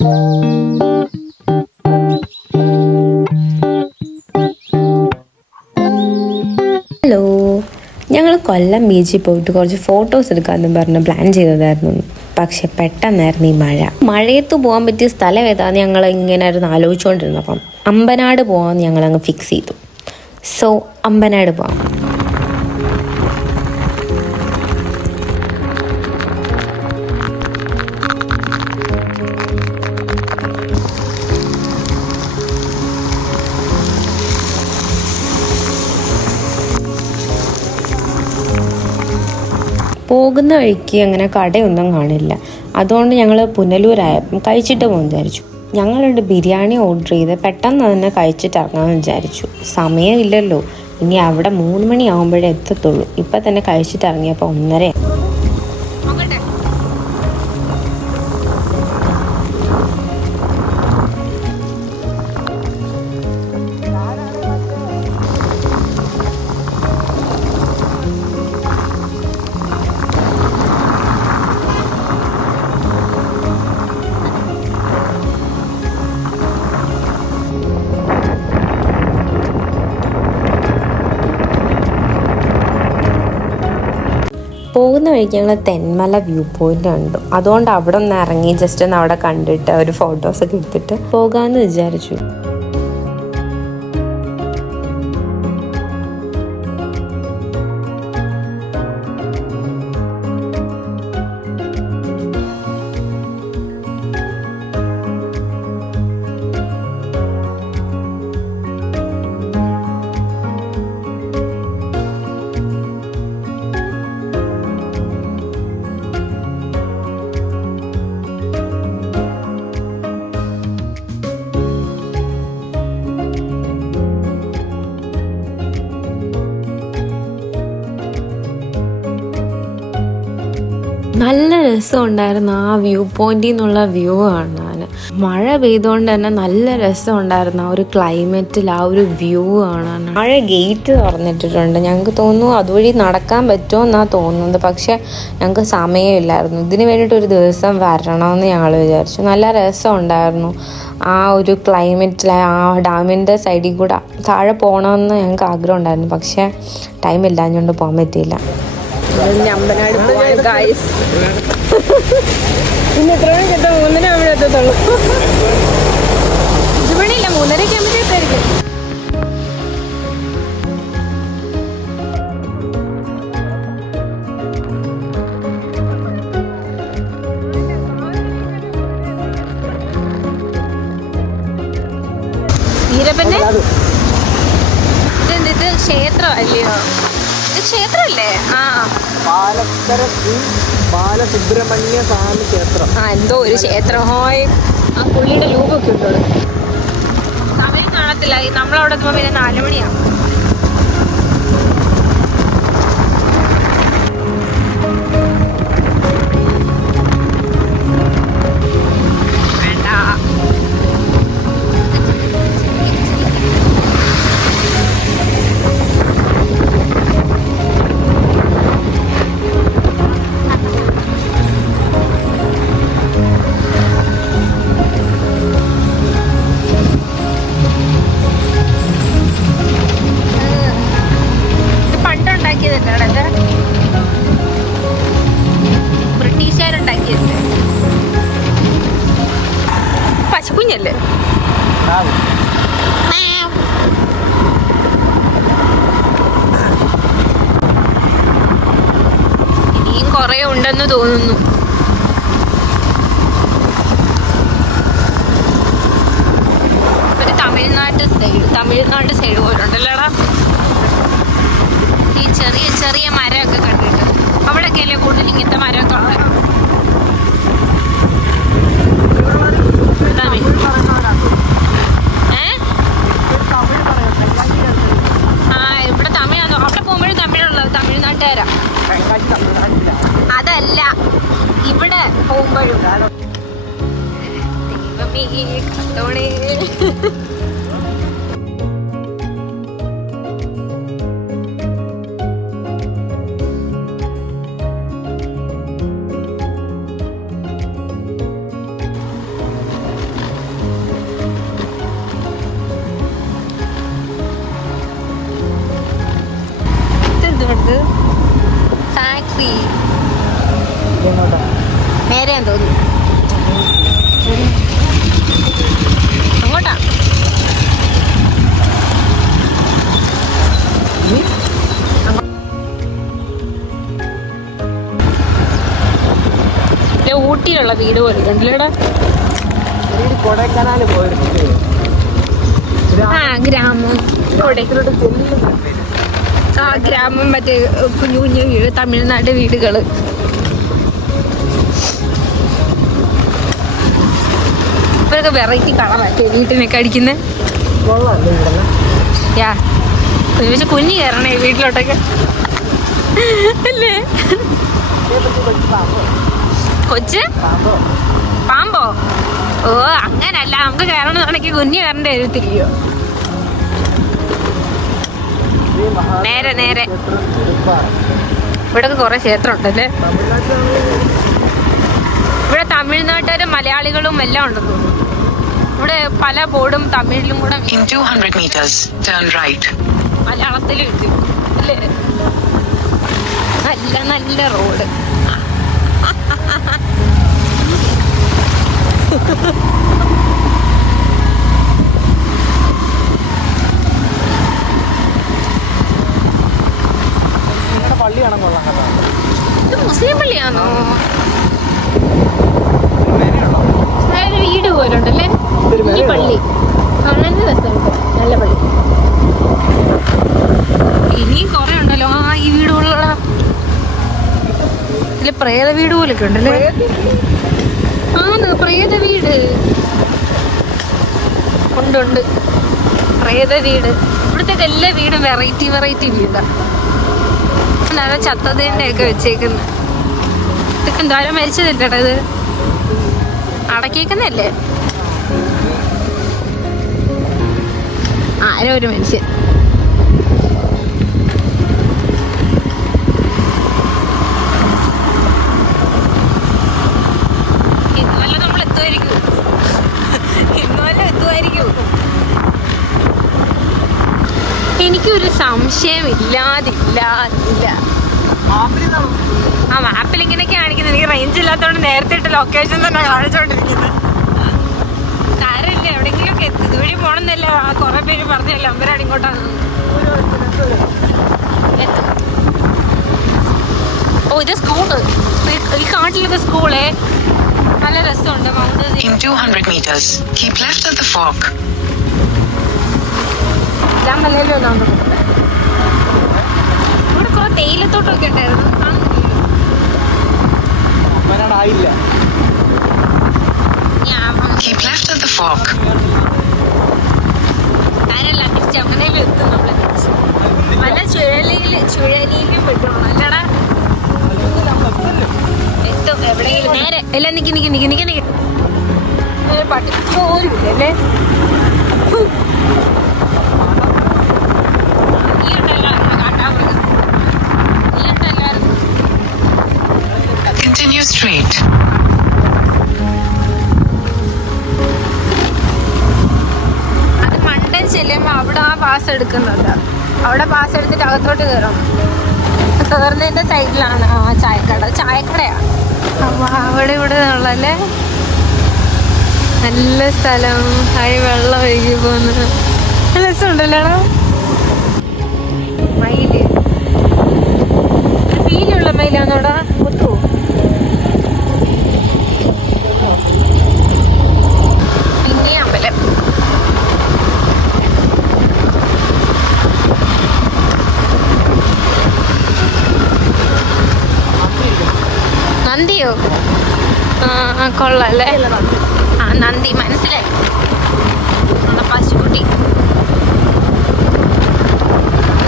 Hello, ഞങ്ങൾ കൊല്ലം ബീച്ചിൽ പോയിട്ട് കുറച്ച് ഫോട്ടോസ് എടുക്കാമെന്ന് പറഞ്ഞ് പ്ലാൻ ചെയ്തതായിരുന്നു. പക്ഷെ പെട്ടെന്നായിരുന്നു ഈ മഴയത്ത് പോകാൻ പറ്റിയ സ്ഥലം ഏതാന്ന് ഞങ്ങൾ ഇങ്ങനെ ആയിരുന്നു ആലോചിച്ചുകൊണ്ടിരുന്നപ്പം അമ്പനാട് പോകാമെന്ന് ഞങ്ങളങ്ങ് ഫിക്സ് ചെയ്തു. സോ അമ്പനാട് പോകാം. പോകുന്ന വഴിക്ക് അങ്ങനെ കടയൊന്നും കാണില്ല. അതുകൊണ്ട് ഞങ്ങൾ പുനലൂരായപ്പം കഴിച്ചിട്ട് പോകുമെന്ന് വിചാരിച്ചു. ഞങ്ങളൊരു ബിരിയാണി ഓർഡർ ചെയ്ത് പെട്ടെന്ന് തന്നെ കഴിച്ചിട്ട് ഇറങ്ങാമെന്ന് വിചാരിച്ചു. സമയമില്ലല്ലോ, ഇനി അവിടെ 3 മണിയാകുമ്പോഴേ എത്തത്തുള്ളൂ. ഇപ്പം തന്നെ കഴിച്ചിട്ട് ഇറങ്ങിയപ്പോൾ 1:30. പോകുന്ന വഴിക്ക് ഞങ്ങൾ തെന്മല വ്യൂ പോയിന്റ് കണ്ടു. അതുകൊണ്ട് അവിടെ ഒന്ന് ഇറങ്ങി ജസ്റ്റ് ഒന്ന് അവിടെ കണ്ടിട്ട് ഒരു ഫോട്ടോസൊക്കെ എടുത്തിട്ട് പോകാമെന്ന് വിചാരിച്ചു. നല്ല രസമുണ്ടായിരുന്നു ആ വ്യൂ പോയിന്റിൽ നിന്നുള്ള വ്യൂ കാണാൻ. മഴ പെയ്തുകൊണ്ട് തന്നെ നല്ല രസമുണ്ടായിരുന്നു ആ ഒരു ക്ലൈമറ്റിൽ ആ ഒരു വ്യൂ കാണാൻ. മഴ ഗേറ്റ് തുറന്നിട്ടിട്ടുണ്ട്. ഞങ്ങൾക്ക് തോന്നുന്നു അതുവഴി നടക്കാൻ പറ്റുമോ എന്നാണ് തോന്നുന്നത്. പക്ഷെ ഞങ്ങൾക്ക് സമയമില്ലായിരുന്നു. ഇതിന് വേണ്ടിയിട്ട് ഒരു ദിവസം വരണമെന്ന് ഞങ്ങൾ വിചാരിച്ചു. നല്ല രസമുണ്ടായിരുന്നു ആ ഒരു ക്ലൈമറ്റിൽ. ആ ഡാമിൻ്റെ സൈഡിൽ കൂടെ താഴെ പോകണമെന്ന് ഞങ്ങൾക്ക് ആഗ്രഹം ഉണ്ടായിരുന്നു. പക്ഷേ ടൈം ഇല്ലാഞ്ഞുകൊണ്ട് പോകാൻ പറ്റിയില്ല. അമ്പനാട് പോവാൻ ഗായ്സ്. ഇന്ന് എത്ര മണിക്ക് എത്താം? 3:30 ആകുമ്പോഴേ എത്തത്തുള്ളൂ. 5 മണിയില്ല, 3:30 ആകുമ്പോഴേക്കായിരിക്കും. വീരപ്പന്റെ ഇത് ക്ഷേത്രം അല്ലയോ? ക്ഷേത്രമല്ലേ? പാലക്കര ശ്രീ ബാലസുബ്രഹ്മണ്യ സ്വാമി ക്ഷേത്രം. എന്തോ ഒരു ക്ഷേത്രം. ഹോയ്, ആ പുള്ളിയുടെ രൂപമൊക്കെ ഉണ്ടോ? സമയം കാണത്തില്ല. നമ്മളവിടെ എത്തുമ്പോൾ പിന്നെ 4 മണിയാവും. ബ്രിട്ടീഷുകാരുണ്ടാക്കിയത് പശുക്കുഞ്ഞല്ലേ? ഇനിയും കുറെ ഉണ്ടെന്ന് തോന്നുന്നു. ഒരു തമിഴ്നാട് സൈഡ് പോലെ ഉണ്ടല്ലോടാ. ഈ ചെറിയ ചെറിയ മരമൊക്കെ കണ്ടിട്ട് അവിടെയൊക്കെ അല്ലേ കൂടുതൽ ഇങ്ങനത്തെ മരമൊക്കെ ഉള്ളത്. ഇവിടെ തമിഴാണോ? അവിടെ പോകുമ്പോഴും തമിഴുള്ളത് തമിഴ്നാട്ടുകാരാ. അതല്ല, ഇവിടെ പോകുമ്പോഴും. ദൈവമേ കണ്ടോണേ. വീട് പോലെ കണ്ടില്ലേടാ. കൊടൈക്കനാൽ പോയിരുന്നു. ആ ഗ്രാമം ആ ഗ്രാമം മറ്റേ കുഞ്ഞു കുഞ്ഞു വീട് തമിഴ്നാട് വീടുകള്. ഇവരൊക്കെ വെറൈറ്റി കളറൊക്കെ വീട്ടിനൊക്കെ അടിക്കുന്നത്. യാ പക്ഷെ കുഞ്ഞി കയറണേ വീട്ടിലോട്ടൊക്കെ അല്ലേ. കൊച്ച് പാമ്പോ? ഓ അങ്ങനല്ല, നമുക്ക് കയറണമെന്നുണ്ടെങ്കിൽ കുഞ്ഞ് കയറേണ്ട എഴുത്തിരിക്കോ. നേരെ നേരെ ഇവിടെ കുറെ ക്ഷേത്രം ഉണ്ടല്ലേ. ഇവിടെ തമിഴ്നാട്ടുകാരും മലയാളികളും എല്ലാം ഉണ്ടെന്ന് തോന്നുന്നു. ഇവിടെ പല ബോർഡും തമിഴിലും കൂടെ മലയാളത്തിലും ഉണ്ട് അല്ലേ. നല്ല നല്ല റോഡ്. പള്ളി കാണാൻ കൊള്ളാം കേട്ടോ. ഇത് മുസ്ലിം പള്ളിയാണോ? അതായത് വീട് പോലെ ഉണ്ടല്ലേ ഈ പള്ളി. കാണാൻ രസമുണ്ട്, നല്ല പള്ളി. ഇനിയും കുറെ ഉണ്ടല്ലോ. ആ ഈ വീടുകളുള്ള ഇതില് പ്രേത വീട് പോലൊക്കെ ഉണ്ടല്ലേ. ആന്ന് പ്രേത വീട് ഉണ്ട്. പ്രേത വീട്. ഇവിടുത്തെ എല്ലാ വീടും വെറൈറ്റി വെറൈറ്റി വീടാ. നല്ല ചത്തതിൻ്റെ ഒക്കെ വെച്ചേക്കുന്നത്. ഇതൊക്കെ എന്തായാലും മരിച്ചതല്ലേടാ ഇത്, അടക്കിയേക്കുന്നല്ലേ. ആരോ ഒരു മനുഷ്യൻ. ഇന്നുവല്ല നമ്മൾ എത്തുമായിരിക്കും. എനിക്കൊരു സംശയം ഇല്ലാതില്ല. ആ മാപ്പിൽ ഇങ്ങനെയൊക്കെ കാണിക്കുന്നത്. എനിക്ക് റേഞ്ച് ഇല്ലാത്തതുകൊണ്ട് നേരത്തെ ഇട്ട് ലൊക്കേഷൻ തന്നെ കാണിച്ചോണ്ടിരിക്കുന്നത്. സാരമില്ല, എവിടെയെങ്കിലും ഒക്കെ എത്തും. ഇതുവഴി പോണെന്നല്ല കുറെ പേര് പറഞ്ഞല്ലോ. അമ്പരാണ് ഇങ്ങോട്ടാണ്. ഓ ഇത് സ്കൂള്. ഈ കാട്ടിലൊക്കെ സ്കൂളേ നല്ല രസമുണ്ട്. ഞാൻ മലയിലും ഒന്നാമത് ഇവിടെ കുറെ തേയിലത്തോട്ടമൊക്കെ ഉണ്ടായിരുന്നു. ആരല്ല തിരിച്ചങ്ങനേലും എത്തും നമ്മള്. പല ചുഴലിയിലും പെട്ടോളൂ അല്ലടാ. എത്തും എവിടെയെങ്കിലും നേരെ. എല്ലാം നിക്ക് പട്ടി പോലും ഇല്ലല്ലേ. അത് മണ്ടൻ ചെല്ലുമ്പോ അവിടെ ആ പാസ് എടുക്കുന്നുണ്ട്. അവിടെ പാസ് എടുത്തിട്ട് അകത്തോട്ട് കയറും. കയറുന്നതിന്റെ സൈഡിലാണ് ആ ചായക്കടയാ. അപ്പൊ അവിടെ ഇവിടെ ഉള്ളല്ലേ നല്ല സ്ഥലം. ഹൈ വെള്ളം ഒഴുകി പോകുന്നത് രസമുണ്ടല്ലോ. മയില് പീലുള്ള മയിലാണോടാ? മുത്തു പിന്നെ അമ്പലം. നന്ദിയോ? ആ കൊള്ളാല്ലേ. ആ നന്ദി മനസ്സിലായി. പശുക്കുട്ടി.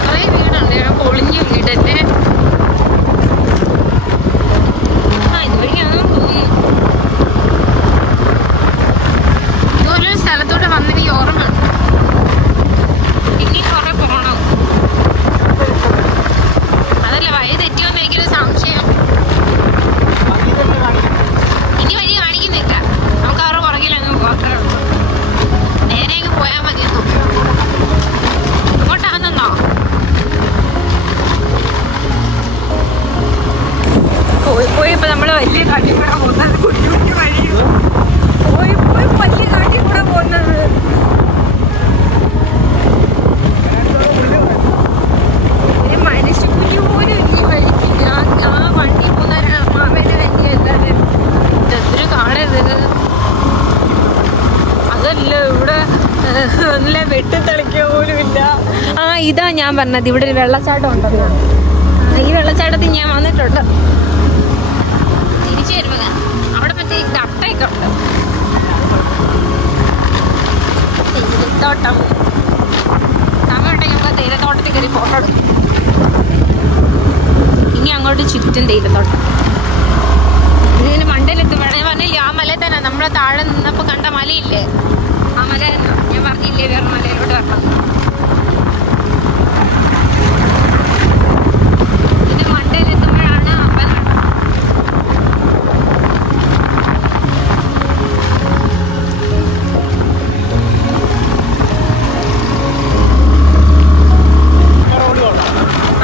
കുറേ വീടുണ്ട്. പൊളിഞ്ഞ വീടല്ലേ. ആ ഇതുവഴിയാണെന്ന് തോന്നുന്നു. ഇതുപോലൊരു സ്ഥലത്തോട്ട് വന്നെനിക്ക് ഓർമ്മയുണ്ട്. ഇനി കുറെ പോണം. അതല്ല വഴി തെറ്റിയോന്ന് എനിക്കൊരു സംശയം. ഇനി വഴി കാണിക്കുന്നില്ല. നമുക്ക് അവരുടെ പുറകിലങ്ങ് പോകാറുള്ളൂ. അതല്ല ഇവിടെ നല്ല വെട്ടിത്തെളിക്കുക പോലും ഇല്ല. ആ ഇതാ ഞാൻ പറഞ്ഞത്, ഇവിടെ ഒരു വെള്ളച്ചാട്ടം ഉണ്ടല്ലോ. ഈ വെള്ളച്ചാട്ടത്തിൽ ഞാൻ വന്നിട്ടുണ്ട്. തിരിച്ചു വരുമ്പോൾ അവിടെ മറ്റേ കട്ടയൊക്കെ ഉണ്ട്. തേയിലത്തോട്ടം സമയമുണ്ടെങ്കിൽ നമുക്ക് തേയിലത്തോട്ടത്തിൽ കയറി ഫോട്ടോ എടുക്കും. ഇനി അങ്ങോട്ട് ചുറ്റും തേയിലത്തോട്ടം. ഇതിന് മണ്ടയിലെത്തും വേണേ പറഞ്ഞില്ലേ, ആ മല തന്നെ നമ്മളെ താഴെ നിന്നപ്പോൾ കണ്ട മലയില്ലേ, ആ മല തന്നെ. ഞാൻ പറഞ്ഞില്ലേ വേറെ മലയിലോട്ട് വരണം. ഇതിന് മണ്ടയിലെത്തുമ്പോഴാണ് അമ്പലം.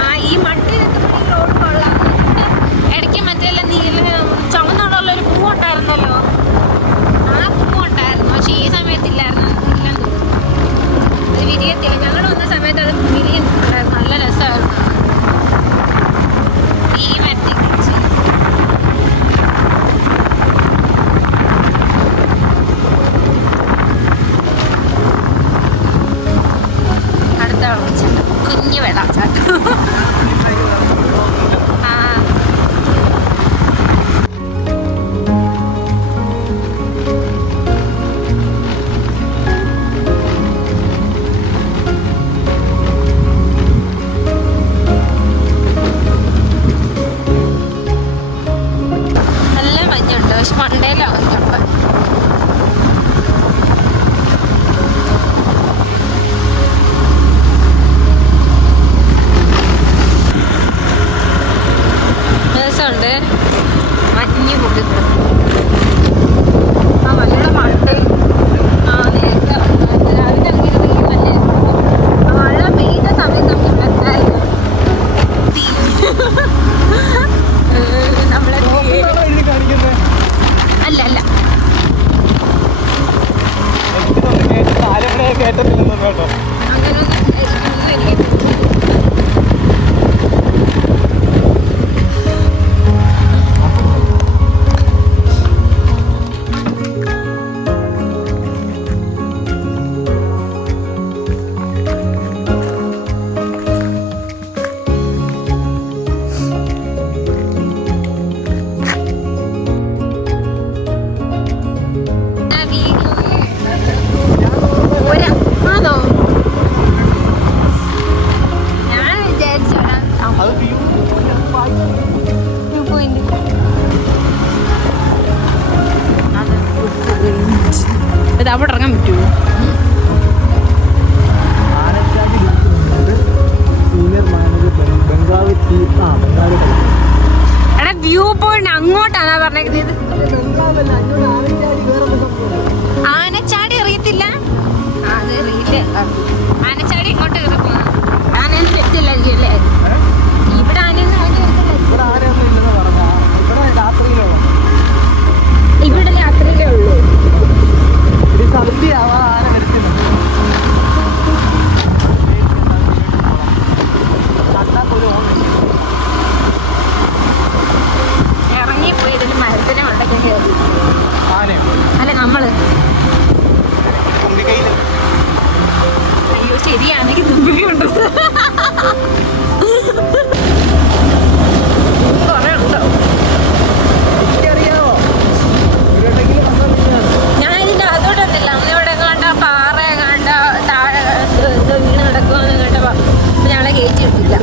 ആ ഈ മണ്ടയിലെത്തുമ്പോൾ ഈ റോഡ് കൊള്ളാം. ഇടയ്ക്ക് മറ്റേല്ലാം നീല ചുമന്നുള്ളൊരു പൂ ഉണ്ടായിരുന്നല്ലോ, ആ പൂ ഉണ്ടായിരുന്നു. പക്ഷെ ഈ സമയത്തില്ലായിരുന്നു, ഇല്ലെന്ന് തോന്നുന്നു. അത് വിരിയത്തില്ല. ഞങ്ങൾ വന്ന സമയത്ത് അത് വിരിയുന്നുണ്ടായിരുന്നു. നല്ല രസമായിരുന്നു. ഈ മരത്തിൽ പിടിച്ച് അടുത്ത വെള്ളച്ചാട്ടം, കുഞ്ഞു വെള്ളച്ചാട്ടം. ആ നല്ല മഞ്ഞുണ്ട്, പക്ഷെ മണ്ടയിലാണ് മഞ്ഞുണ്ട്. രസമുണ്ട്, മഞ്ഞ് കൊടുക്കുന്നു. ആ മലയുടെ മണ്ടയിൽ ആ നേരത്തെ അതിൻ്റെ അങ്ങനെ നല്ല മഴ പെയ്ത സമയത്ത് നമ്മൾ എന്തായാലും നമ്മളെ അല്ല അല്ല അങ്ങനെ ആണോ? ഞാൻ വിചാരിച്ചു ഇത് അവിടെ ഇറങ്ങാൻ പറ്റുമോ? എടാ വ്യൂ പോയിന്റ് അങ്ങോട്ടാണാ പറഞ്ഞേക്കുന്നത്. ആനച്ചാടി അറിയത്തില്ല. അത് അറിയില്ല. ആനച്ചാടി ഇങ്ങോട്ട് കയറി പോകുന്നു. ആനയൊന്നും തെറ്റില്ലായിരിക്കും അല്ലേ? ഇവിടെ ആനയൊന്നും ഇവിടെ രാത്രിയിലേ ഉള്ളൂ. ഇറങ്ങിപ്പോയി ഇതിന് മരത്തിനെ ഉണ്ടാക്കി കയറി. അല്ല നമ്മള് അയ്യോ ശരിയാണെങ്കിൽ തുമ്പിയുണ്ട്. കുറെ ഉണ്ടോ? ഞാൻ ഇതിന്റെ അതോടൊന്നില്ല. അന്നിവിടെ കണ്ട പാറ കണ്ട താഴെ വീണ് കിടക്കുവാന്ന് കേട്ടപ്പോ ഞങ്ങളെ കയറ്റി ഇട്ടില്ല.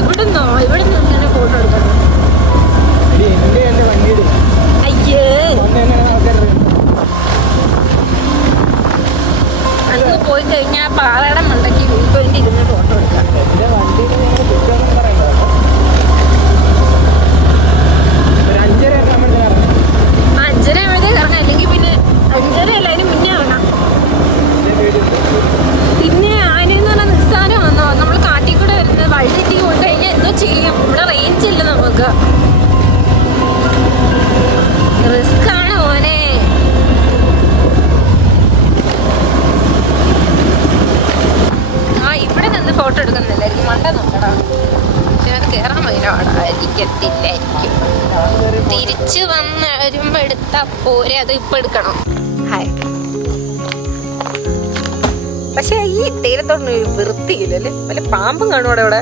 ഇവിടുന്നോ? ഇവിടുന്ന് ഇങ്ങനെ ഫോട്ടോ എടുക്കണം. അയ്യേ അങ്ങ് പോയി കഴിഞ്ഞാൽ പാറയുടെ മണ്ടയ്ക്ക് വീട്ടിൽ ഇരുന്ന് ഫോട്ടോ എടുക്കാം. 5:30 ആകുമ്പോഴത്തേക്ക് ഇറങ്ങാം. അല്ലെങ്കിൽ പിന്നെ 5:30 അല്ല, അതിന് മുന്നേ ഇറങ്ങാം. പിന്നെ ആനയെന്ന് പറഞ്ഞാൽ നിസ്സാരം വന്നോ, നമ്മൾ കാട്ടിൽ കൂടെ വരുന്നത് വഴി തെറ്റി പോയി കഴിഞ്ഞാൽ എന്തോ ചെയ്യും. ഇവിടെ റേഞ്ച് ഇല്ല നമുക്ക്. റിസ്ക് ആണ് മോനെ. ആ ഇവിടെ നിന്ന് ഫോട്ടോ എടുക്കുന്നില്ലായിരിക്കും, മണ്ട നോക്കടാ. പക്ഷെ അത് കയറാൻ ഭയങ്കരമായിരിക്കത്തില്ലായിരിക്കും. തിരിച്ചു വന്ന് വരുമ്പോ എടുത്താ പോരെ, അത് ഇപ്പൊ എടുക്കണം. ഹായ്. പക്ഷെ ഈ തേയിലത്തോട്ടം ഒരു വൃത്തിയില്ലല്ലേ, വല്ല പാമ്പും കാണും അവിടെ.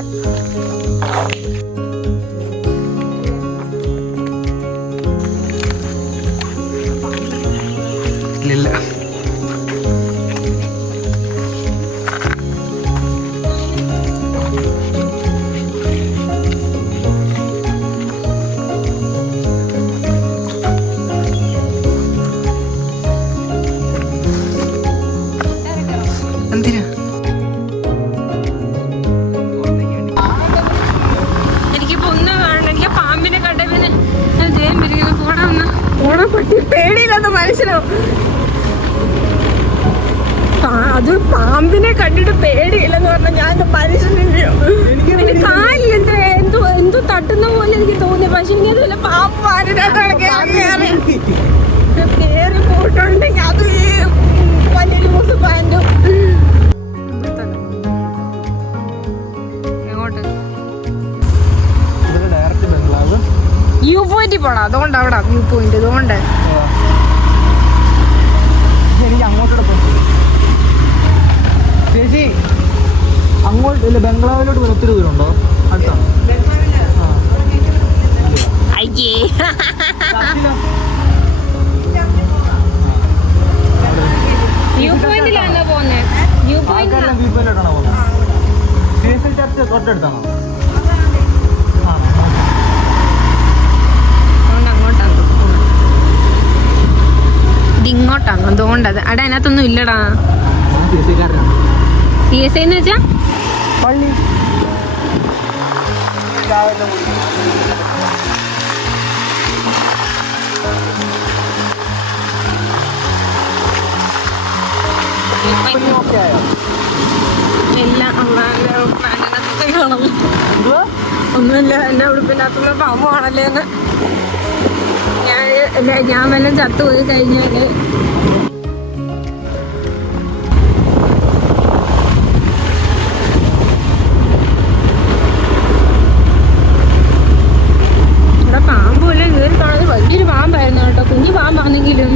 ഇല്ല. എന്തിനാ? എനിക്കിപ്പോ ഒന്നും കാണണം. എനിക്ക് പാമ്പിനെ കണ്ടതിന് ജയം പിരിക്കുന്നു. പോടാ പട്ടി, പേടിയില്ലാത്ത മനുഷ്യനോ. അത് പാമ്പിനെ കണ്ടിട്ട് പേടിയില്ലെന്ന് പറഞ്ഞാൽ ഞാൻ മനുഷ്യനെയോ. എന്റെ കാലിൽ എന്തോ തട്ടുന്ന പോലെ എനിക്ക് തോന്നി. പക്ഷെ ഇങ്ങനെ പാമ്പ് കേറി പോയിട്ടുണ്ടെങ്കിൽ അത് വലിയ ലൂസ് പാൻറ്റും. എങ്ങോട്ട്? വ്യൂ പോയിന്റ് പോടാ. അതുകൊണ്ട് അവിടെ വ്യൂ പോയിന്റ്. അതുകൊണ്ട് എനിക്ക് അങ്ങോട്ടൂടെ പോകും ചേച്ചി. അങ്ങോട്ട് ഇല്ല, ബംഗ്ലാവിലോട്ട് ഒത്തിരി ദൂരം ഉണ്ടോ? അടുത്താണ്. അയ്യേ, വ്യൂ പോയിന്റിലാണോ പോകുന്നത്? വ്യൂ പോയിന്റിലാണോ പോകുന്നത്? CSI ചർച്ച് തൊട്ടടുത്താണോ? ഇങ്ങോട്ടാണ്. അതുകൊണ്ടത് അവിടെ അതിനകത്തൊന്നും ഇല്ലടാ. CSI എന്ന് വെച്ചാ പള്ളി. ഒന്നുമില്ല, എന്നെ ഉടുപ്പിനകത്തുള്ള പാമ്പാണല്ലേ എന്ന്. ഞാൻ വല്ലതും ചത്തുപോയി കഴിഞ്ഞാല് ഇവിടെ പാമ്പ് വല്ലതും കയറി കാണുന്നത് വലിയൊരു പാമ്പായിരുന്നു കേട്ടോ. കുഞ്ഞു പാമ്പാണെങ്കിലും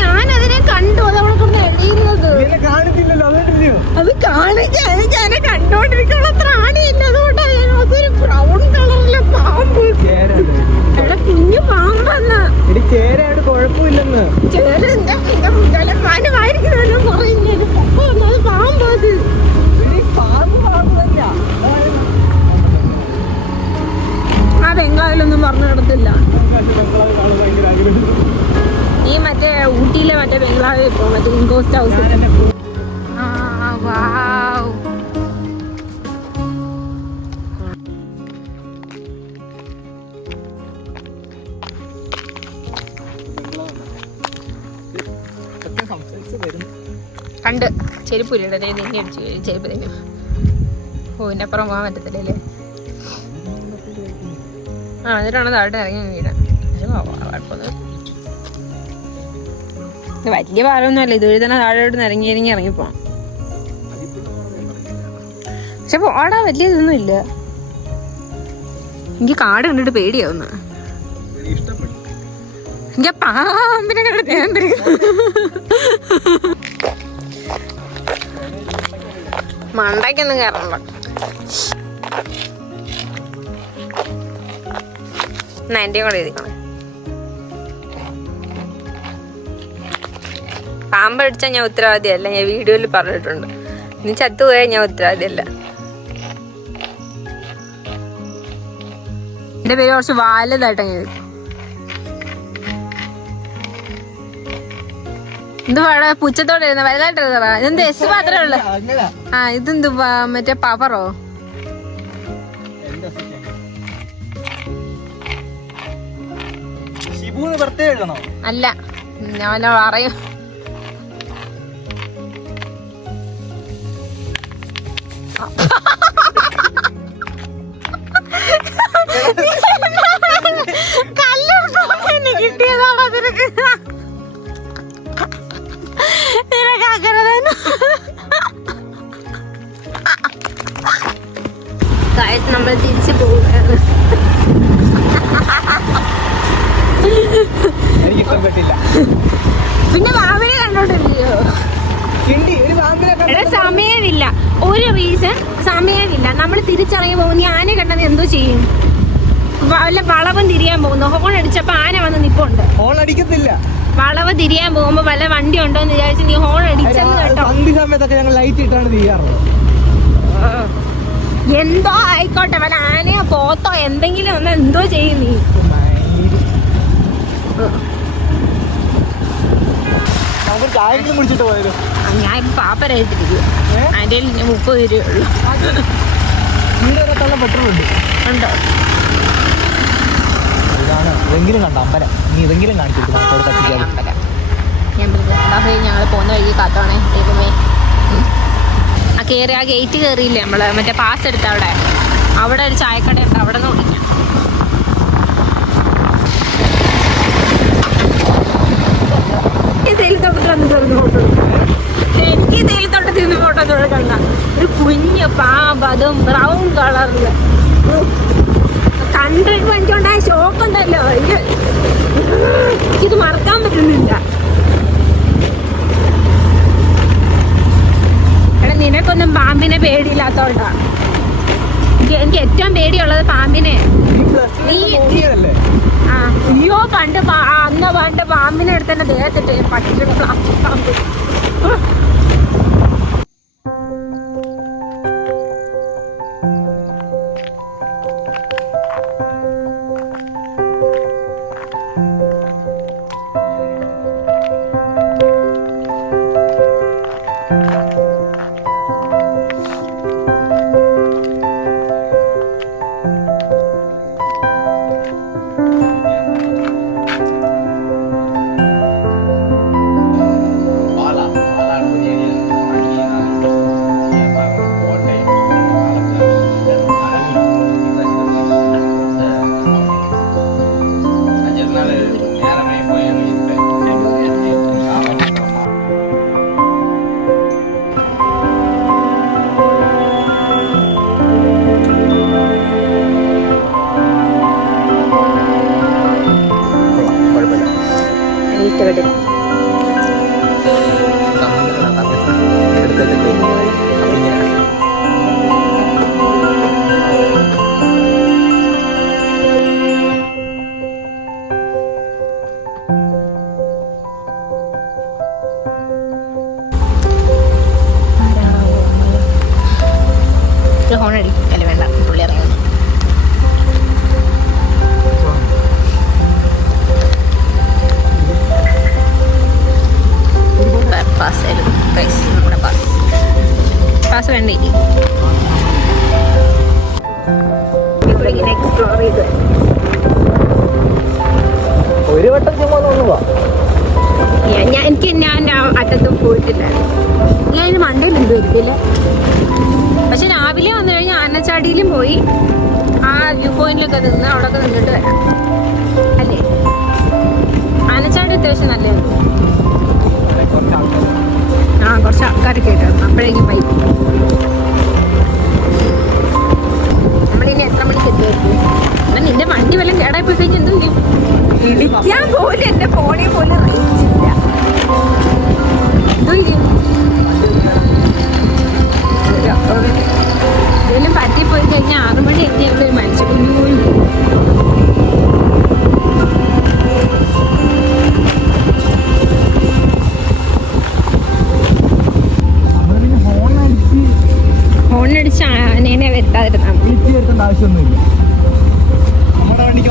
ഞാനതിനെ കണ്ടു. അത് അവിടെ കൊണ്ട് എഴുതുന്നത് അത് കാണിക്കാനെ കണ്ടോണ്ടിരിക്കുള്ള ത്രാണിയില്ല. അതുകൊണ്ടാണ് അതൊരു ബ്രൗൺ കളറിലെ പാമ്പ്. എടാ കുഞ്ഞു പാമ്പെന്ന്. ചേരയായിട്ട് കുഴപ്പമില്ലെന്ന്. ചേരമായിരിക്കുന്നതെല്ലാം പറയുന്നത് പാമ്പ്. ആ ബംഗ്ലാവിലൊന്നും പറഞ്ഞു കിടത്തില്ല. ഈ മറ്റേ ഊട്ടിയിലെ മറ്റേ ബംഗ്ലാവിൽ ഇപ്പോ മറ്റേ ഇൻകോസ്റ്റ് ഹൗസ്. കണ്ട് ചെരുപ്പില്ലേ നിന്നെ അടിച്ചു ചെരുപ്പ് തന്നെ. ഓ ഇതിനപ്പുറം പോകാൻ പറ്റത്തില്ലേ? എന്നിട്ടാണ് താഴോട്ട് ഇറങ്ങി വീടാ. പക്ഷെ കുഴപ്പമൊന്നും വലിയ ഭാരമൊന്നും അല്ല. ഇതുവഴി തന്നെ താഴോട്ട് ഇറങ്ങി ഇറങ്ങിപ്പോവാം. പക്ഷെ പോടാ വലിയ ഇതൊന്നും ഇല്ല. എനിക്ക് കാട് കണ്ടിട്ട് പേടിയാവുന്നു. എനിക്ക് പാമ്പിനെ കണ്ടിട്ട് ഞാൻ മണ്ടയ്ക്കൊന്നും കയറണ്ട. എൻ്റെ കൂടെ എഴുതിക്കണം. പാമ്പ് അടിച്ചാൽ ഞാൻ ഉത്തരവാദിയല്ല. ഞാൻ വീഡിയോയിൽ പറഞ്ഞിട്ടുണ്ട്. നീ ചത്തുപോയാൽ ഞാൻ ഉത്തരവാദിയല്ല. എന്റെ പേര് കുറച്ച് വലുതായിട്ട് എന്ത് പാടാ പുച്ഛത്തോടെ ഇരുന്ന വലുതായിട്ട് എഴുതറാ. ഇതെന്ത് എസ് മാത്രമേ ഉള്ളു? ആ ഇതെന്ത് മറ്റേ പവറോ? അല്ല ഞാൻ പറയും. കല്ല് കിട്ടിയതാണോ നിനക്ക്? നമ്മൾ തിരിച്ചു പോവുകയാണ്. എന്തോ ചെയ്യും? വല്ല വളവും തിരിയാൻ പോകുന്നു, ഹോൺ അടിച്ചപ്പോ ആന വന്ന് നിപ്പുണ്ട്. ഹോൺ അടിക്കത്തില്ല. വളവ് തിരിയാൻ പോകുമ്പോ വല്ല വണ്ടി ഉണ്ടോ എന്ന് വിചാരിച്ച് നീ ഹോൺ അടിച്ചെന്ന് കേട്ടോ. സന്ധ്യ സമയത്തൊക്കെ ഞങ്ങൾ ലൈറ്റ് ഇട്ടാണ് ചെയ്യാറുള്ളത്. എന്തോ ആയിക്കോട്ടെ, വല്ല ആനയോ പോത്തോ എന്തെങ്കിലും ഒന്ന് എന്തോ ചെയ്യും നീ. നമുക്ക് ചായകളും കുടിച്ചിട്ട് പോയാലോ? ഞാൻ പാപ്പരായിട്ടിരിക്കും. അതിന്റെ 30 രൂപയുള്ളൂ. വീടൊക്കെ പെട്രോൾ ഉണ്ട്. ഉണ്ടോ? ഇതാണ് ഇതെങ്കിലും കണ്ട അമ്പലം. നീ ഇതെങ്കിലും കാണിച്ചിട്ട് ഞങ്ങൾ പോകുന്ന വഴി കാത്തോണേ ദൈവമേ. ആ കയറി ആ ഗേറ്റ് കയറിയില്ലേ നമ്മള്, മറ്റേ പാസ് എടുത്ത അവിടെ ഒരു ചായക്കട ഉണ്ട്, അവിടെ നിന്ന് കുടിക്കാം. എനിക്ക് തേയിലത്തോട്ടത്തിൽ നിന്ന് ഫോട്ടോ കണ്ട ഒരു കുഞ്ഞ് പാമ്പ്, അതും ബ്രൗൺ കളറില് കണ്ടിട്ട് എനിക്കുണ്ടായ ഷോക്കുണ്ടല്ലോ. ഇത് മറക്കാൻ പറ്റുന്നില്ല. എടാ നിനക്കൊന്നും പാമ്പിനെ പേടിയില്ലാത്തോണ്ടാ. എനിക്ക് ഏറ്റവും പേടിയുള്ളത് പാമ്പിനെ. നീ അയ്യോ പണ്ട് പണ്ട് പാമ്പിനെ എടുത്ത് തന്നെ ദേഹത്തിട്ട് പട്ടിയുടെ പ്ലാസ്റ്റിക് പാമ്പ്. ഇഷ്ടപ്പെട്ടില്ല. ഹോൺ അടിക്കും. അല്ല വേണ്ട, പുള്ളി ഇറങ്ങുന്നു. പാസ് വേണ്ടേ എക്സ്പ്ലോർ ചെയ്ത് ഒരു വട്ടം ചുമ്മാ തോന്നുക. ഞാൻ അറ്റത്തും പോയിട്ടില്ല. ഞാൻ അതിന് മണ്ടയിൽ വരില്ല. പക്ഷെ രാവിലെ വന്നു കഴിഞ്ഞാൽ ആനച്ചാടിയിലും പോയി ആ വ്യൂ പോയിന്റിലൊക്കെ നിന്ന് അവിടെയൊക്കെ നിന്നിട്ട് വരാം. അല്ലേ? ആനച്ചാടി അത്യാവശ്യം നല്ലതാണ്. കുറച്ച് ആൾക്കാരൊക്കെ ആയിട്ടാണ് അപ്പോഴേക്കും ബൈക്ക്. നമ്മളിനി എത്ര മണിക്ക് എത്തുമായിരിക്കും? അപ്പം നിന്റെ വണ്ടി വല്ലതും കേടായി പോയി കഴിഞ്ഞാൽ എന്ത് ചെയ്യും? ഇടിക്കാൻ പോലും എൻ്റെ ഫോണിൽ പോലും റേഞ്ചില്ല. എന്തെങ്കിലും പറ്റിപ്പോയി കഴിഞ്ഞാൽ 6 മണി എത്തിയുള്ള ഒരു മനുഷ്യ കുഞ്ഞു. ഹോണടിച്ച് ആനേനെ വരുത്താതിരുന്നാ ആവശ്യമൊന്നുമില്ല. നമ്മുടെ വണ്ടിക്ക്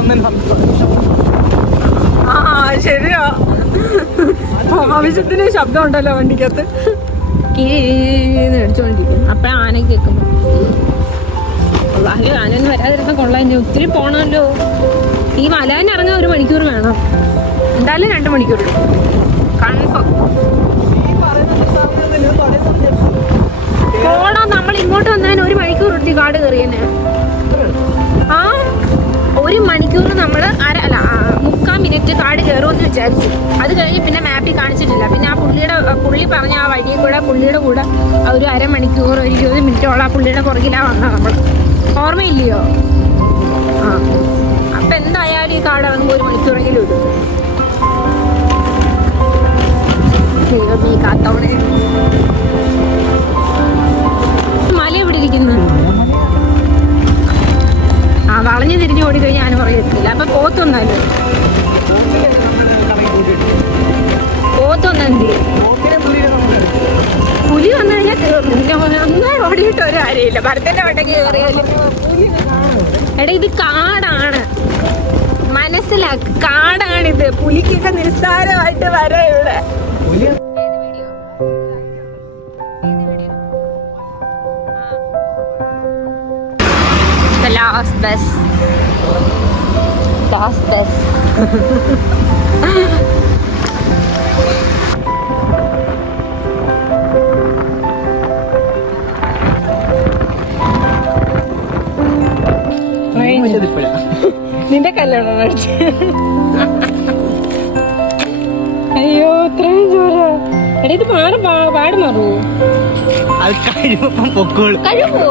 ശരിയാ, ആവശ്യത്തിന് ശബ്ദം ഉണ്ടല്ലോ വണ്ടിക്കകത്ത്. കീന്ന് അടിച്ചോണ്ടിരിക്കുന്നു. അപ്പഴ ആന കേൾക്കുന്നു. ആനൊന്നും വരാതിരുന്ന കൊള്ളാം. ഒത്തിരി പോണല്ലോ. ഈ മലാൻ ഇറങ്ങാൻ 1 മണിക്കൂർ വേണം. എന്തായാലും 2 മണിക്കൂർ കൺഫേം. പോണോ? നമ്മൾ ഇങ്ങോട്ട് വന്നതിന് 1 മണിക്കൂർ എടുത്തി കാട് കയറിയന്നെ. ആ 1 മണിക്കൂർ നമ്മൾ 3/4 മിനിറ്റ് കാട് കയറുമെന്ന് വിചാരിച്ചു. അത് കഴിഞ്ഞ് പിന്നെ മാപ്പിൽ കാണിച്ചിട്ടില്ല. പിന്നെ ആ പുള്ളി പറഞ്ഞ ആ വഴിയിൽ കൂടെ പുള്ളിയുടെ കൂടെ ഒരു 1/2 മണിക്കൂർ 20 മിനിറ്റോളം ആ പുള്ളിയുടെ പുറകിലാണ് വന്നത്. നമ്മൾ ഓർമ്മയില്ലയോ? ആ അപ്പം എന്തായാലും ഈ കാട് ഇറങ്ങുമ്പോൾ 1 മണിക്കൂറെങ്കിലും എടുക്കും. ദൈവമേ കാത്തോണേ. മല എവിടെ ഇരിക്കുന്നു? വളഞ്ഞു തിരിഞ്ഞ് ഓടിക്കഴിഞ്ഞാൽ ഞാൻ പറയത്തില്ല. അപ്പൊ പോത്തൊന്നല്ലോ പോത്തൊന്നെന്തി പുലി വന്നു കഴിഞ്ഞാൽ തീർന്നു. ഒന്നായി ഓടിയിട്ട് ഒരു കാര്യമില്ല. ഭരതന്റെ വട്ടക്ക് കയറിയാല് എടാ ഇത് കാടാണ്, മനസ്സിലാക്ക്. കാടാണിത്. പുലിക്കൊക്കെ നിസ്സാരമായിട്ട് വരാം ഇവിടെ. The last bus. Last bus. നിന്റെ കല്യാണം അയ്യോ ഇത്രയും ചോര. എടാ ഇത് പാട് മാറൂ. അത് കഴിയുമ്പോ പൊക്കോളൂ. കഴിവോ